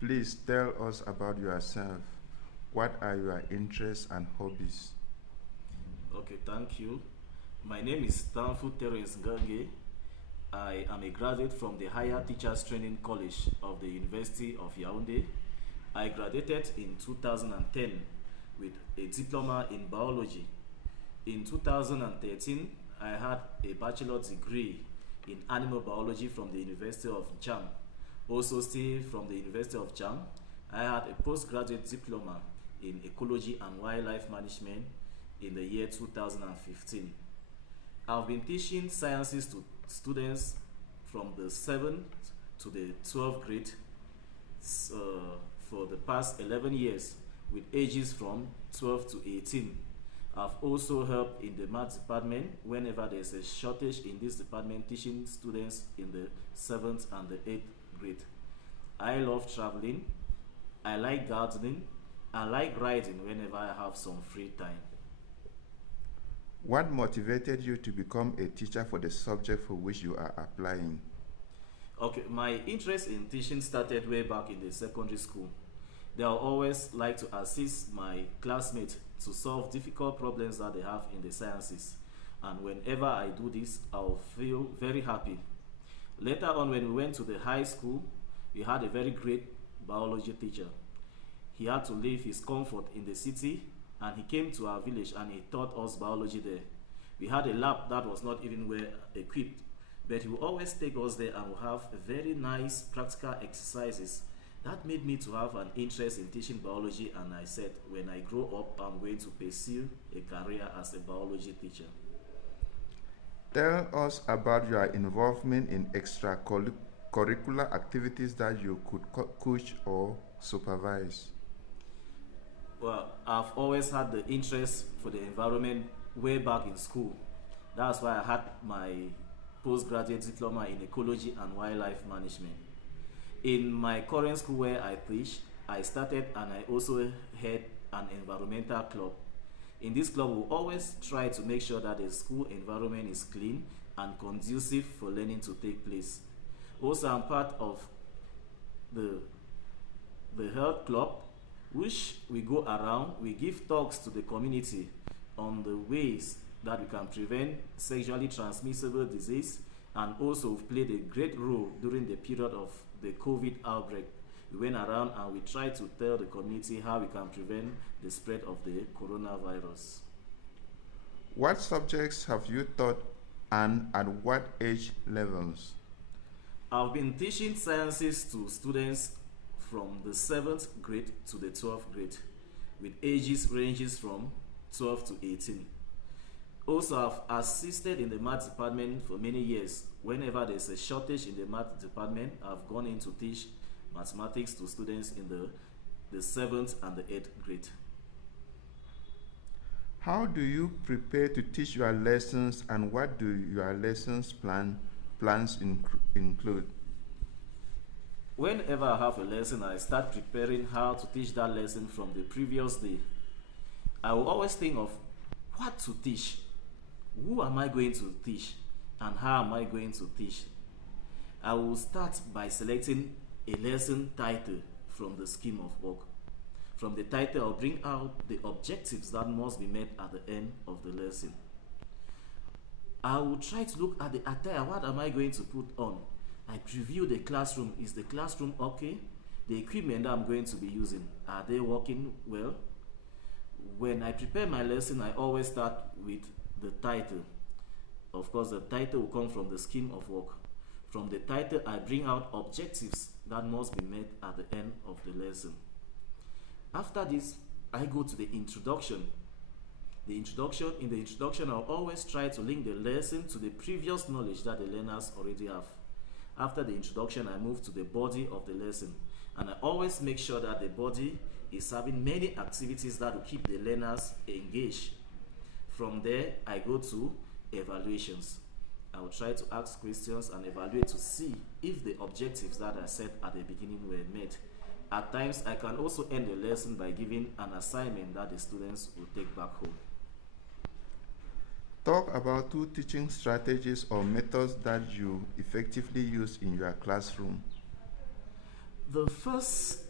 Please tell us about yourself. What are your interests and hobbies? Okay, thank you. My name is Stanfu Terence Gange. I am a graduate from the Higher Teachers Training College of the University of Yaoundé. I graduated in 2010 with a diploma in biology. In 2013, I had a bachelor's degree in animal biology from the University of Jam. Also, still from the University of Jam, I had a postgraduate diploma in ecology and wildlife management in the year 2015. I've been teaching sciences to students from the 7th to the 12th grade for the past 11 years with ages from 12 to 18. I've also helped in the math department whenever there's a shortage in this department teaching students in the 7th and the 8th grade. I love traveling, I like gardening, I like riding whenever I have some free time. What motivated you to become a teacher for the subject for which you are applying? Okay, my interest in teaching started way back in the secondary school. They always like to assist my classmates to solve difficult problems that they have in the sciences. And whenever I do this, I'll feel very happy. Later on, when we went to the high school, we had a very great biology teacher. He had to leave his comfort in the city and he came to our village and he taught us biology there. We had a lab that was not even well equipped, but he would always take us there and we'll have very nice practical exercises. That made me to have an interest in teaching biology, and I said when I grow up I'm going to pursue a career as a biology teacher. Tell us about your involvement in extracurricular activities that you could coach or supervise. Well, I've always had the interest for the environment way back in school. That's why I had my postgraduate diploma in ecology and wildlife management. In my current school where I teach, I started and I also head an environmental club. In this club, we always try to make sure that the school environment is clean and conducive for learning to take place. Also, I'm part of the the health club, which we go around, we give talks to the community on the ways that we can prevent sexually transmissible disease, and also we've played a great role during the period of the COVID outbreak. We went around and we tried to tell the community how we can prevent the spread of the coronavirus. What subjects have you taught and at what age levels? I've been teaching sciences to students from the 7th grade to the 12th grade with ages ranges from 12 to 18. Also, I've assisted in the math department for many years. Whenever there's a shortage in the math department, I've gone in to teach mathematics to students in the 7th and the 8th grade. How do you prepare to teach your lessons and what do your plans include? Whenever I have a lesson, I start preparing how to teach that lesson from the previous day. I will always think of what to teach, who am I going to teach, and how am I going to teach. I will start by selecting a lesson title from the scheme of work. From the title, I'll bring out the objectives that must be met at the end of the lesson. I will try to look at the attire. What am I going to put on? I preview the classroom. Is the classroom okay? The equipment that I'm going to be using, are they working well? When I prepare my lesson, I always start with the title. Of course, the title will come from the scheme of work. From the title, I bring out objectives that must be met at the end of the lesson. After this, I go to the introduction. In the introduction, I'll always try to link the lesson to the previous knowledge that the learners already have. After the introduction, I move to the body of the lesson. And I always make sure that the body is having many activities that will keep the learners engaged. From there, I go to evaluations. I will try to ask questions and evaluate to see if the objectives that I set at the beginning were met. At times, I can also end the lesson by giving an assignment that the students will take back home. Talk about two teaching strategies or methods that you effectively use in your classroom. The first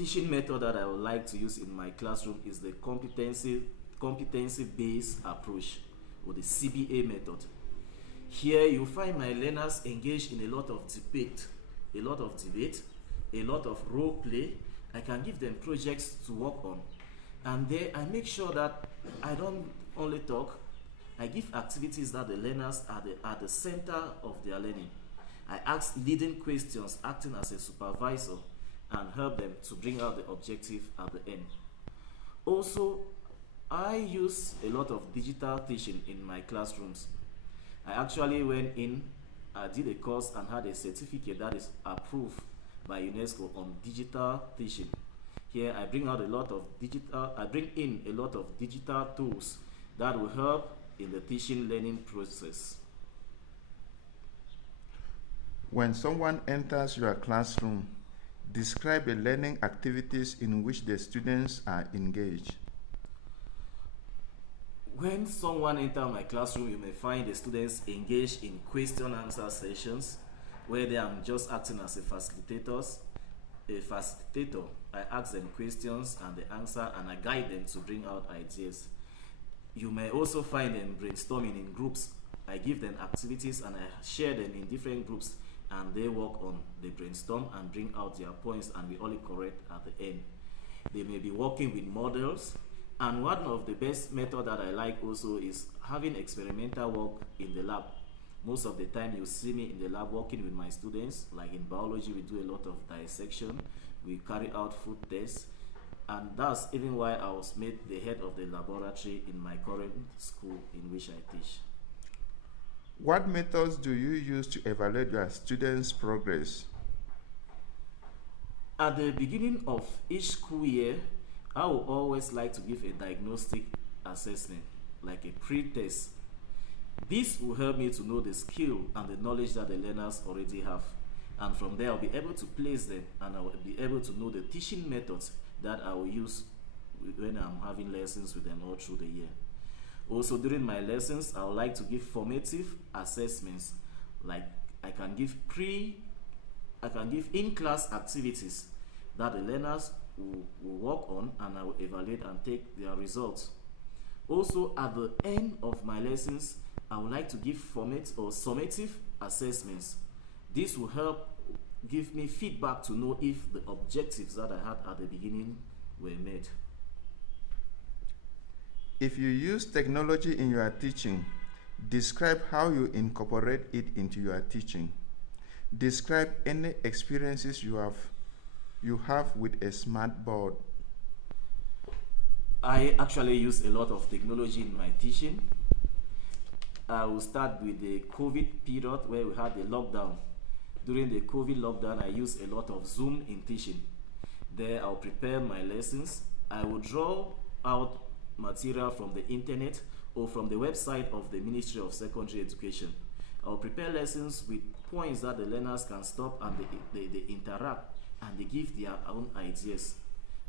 teaching method that I would like to use in my classroom is the competency-based approach, or the CBA method. Here you find my learners engaged in a lot of debate, a lot of role play. I can give them projects to work on, and there I make sure that I don't only talk. I give activities that the learners are at the center of their learning. I ask leading questions, acting as a supervisor, and help them to bring out the objective at the end. Also, I use a lot of digital teaching in my classrooms. I actually went in, I did a course and had a certificate that is approved by UNESCO on digital teaching. Here I bring in a lot of digital tools that will help in the teaching learning process. When someone enters your classroom, describe the learning activities in which the students are engaged. When someone enters my classroom, you may find the students engaged in question and answer sessions where they are just acting as a facilitator. I ask them questions and they answer, and I guide them to bring out ideas. You may also find them brainstorming in groups. I give them activities and I share them in different groups, and they work on the brainstorm and bring out their points, and we only correct at the end. They may be working with models, and one of the best method that I like also is having experimental work in the lab. Most of the time you see me in the lab working with my students. Like in biology, we do a lot of dissection, we carry out food tests, and that's even why I was made the head of the laboratory in my current school in which I teach. What methods do you use to evaluate your students' progress? At the beginning of each school year, I would always like to give a diagnostic assessment, like a pre-test. This will help me to know the skill and the knowledge that the learners already have. And from there, I'll be able to place them, and I will be able to know the teaching methods that I will use when I'm having lessons with them all through the year. Also, during my lessons, I would like to give formative assessments. Like I can give in-class activities that the learners will work on, and I will evaluate and take their results. Also, at the end of my lessons, I would like to give summative assessments. This will help give me feedback to know if the objectives that I had at the beginning were met. If you use technology in your teaching, describe how you incorporate it into your teaching. Describe any experiences you have with a smart board. I actually use a lot of technology in my teaching. I will start with the COVID period where we had the lockdown. During the COVID lockdown, I used a lot of Zoom in teaching. There I'll prepare my lessons. I will draw out material from the internet or from the website of the Ministry of Secondary Education. I'll prepare lessons with points that the learners can stop, and they interact and they give their own ideas.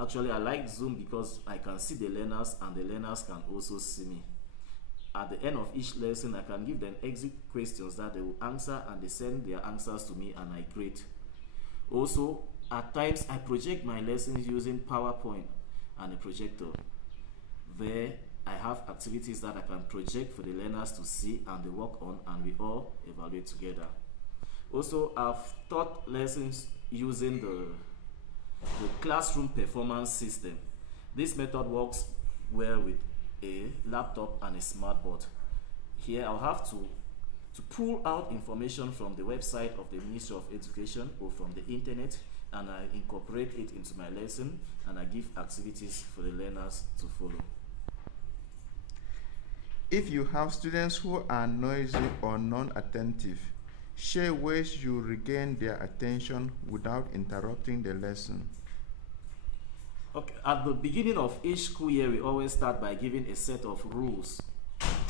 Actually, I like Zoom because I can see the learners and the learners can also see me. At the end of each lesson, I can give them exit questions that they will answer, and they send their answers to me and I grade. Also, at times I project my lessons using PowerPoint and a projector. There I have activities that I can project for the learners to see and they work on, and we all evaluate together. Also, I've taught lessons using the classroom performance system. This method works well with a laptop and a smartboard. Here I'll have to pull out information from the website of the Ministry of Education or from the internet, and I incorporate it into my lesson, and I give activities for the learners to follow. If you have students who are noisy or non-attentive, share ways you regain their attention without interrupting the lesson. Okay, at the beginning of each school year, we always start by giving a set of rules.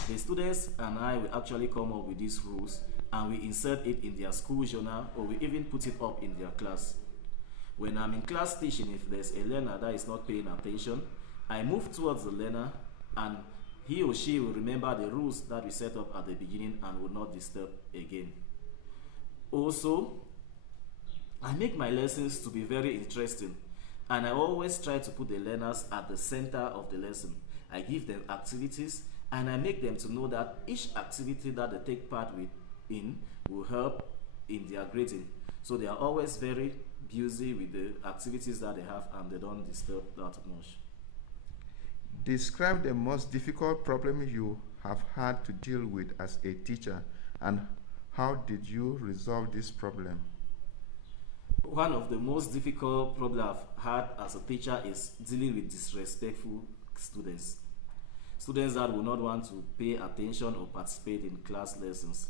The students and I will actually come up with these rules, and we insert it in their school journal, or we even put it up in their class. When I'm in class teaching, if there's a learner that is not paying attention, I move towards the learner, and he or she will remember the rules that we set up at the beginning and will not disturb again. Also, I make my lessons to be very interesting. And I always try to put the learners at the center of the lesson. I give them activities and I make them to know that each activity that they take part in will help in their grading. So they are always very busy with the activities that they have and they don't disturb that much. Describe the most difficult problem you have had to deal with as a teacher, and how did you resolve this problem? One of the most difficult problems I've had as a teacher is dealing with disrespectful students. Students that will not want to pay attention or participate in class lessons.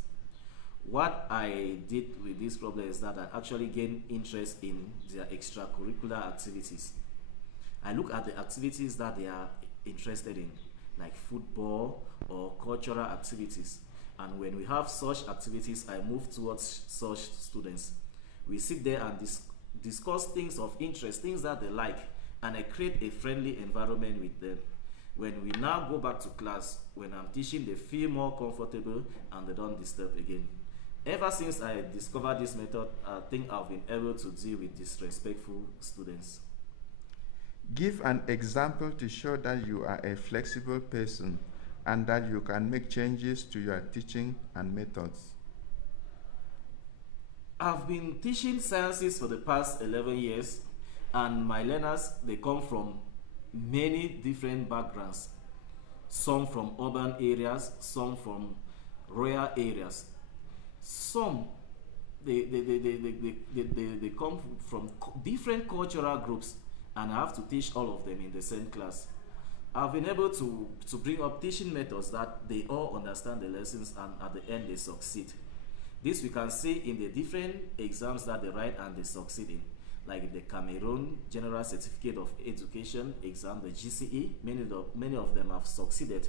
What I did with this problem is that I actually gained interest in their extracurricular activities. I look at the activities that they are interested in, like football or cultural activities. And when we have such activities, I move towards such students. We sit there and discuss things of interest, things that they like, and I create a friendly environment with them. When we now go back to class, when I'm teaching, they feel more comfortable and they don't disturb again. Ever since I discovered this method, I think I've been able to deal with disrespectful students. Give an example to show that you are a flexible person and that you can make changes to your teaching and methods. I've been teaching sciences for the past 11 years, and my learners, they come from many different backgrounds. Some from urban areas, some from rural areas. Some, they come from different cultural groups, and I have to teach all of them in the same class. I've been able to bring up teaching methods that they all understand the lessons and at the end they succeed. This we can see in the different exams that they write and they succeed in. Like the Cameroon General Certificate of Education exam, the GCE, many of them have succeeded,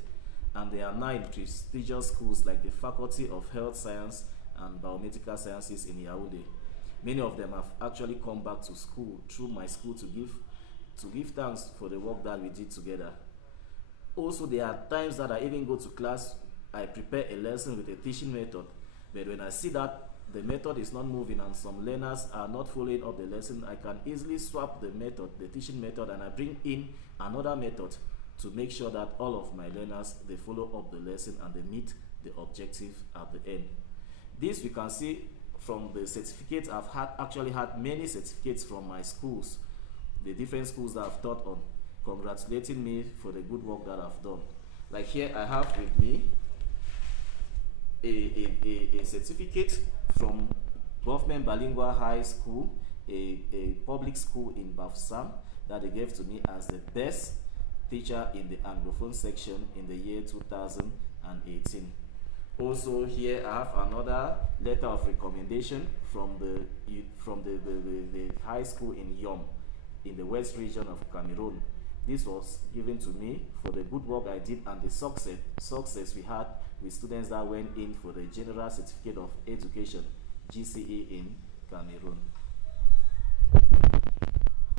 and they are now in prestigious schools like the Faculty of Health Science and Biomedical Sciences in Yaoundé. Many of them have actually come back to school through my school to give thanks for the work that we did together. Also, there are times that I even go to class, I prepare a lesson with a teaching method, but when I see that the method is not moving and some learners are not following up the lesson, I can easily swap the method, the teaching method, and I bring in another method to make sure that all of my learners, they follow up the lesson and they meet the objective at the end. This we can see from the certificates. I've actually had many certificates from my schools, the different schools that I've taught on, congratulating me for the good work that I've done. Like here I have with me a certificate from Government Bilingual High School, a public school in Bafoussam, that they gave to me as the best teacher in the Anglophone section in the year 2018. Also here I have another letter of recommendation from the high school in Yom in the west region of Cameroon. This was given to me for the good work I did and the success we had with students that went in for the General Certificate of Education, GCE, in Cameroon.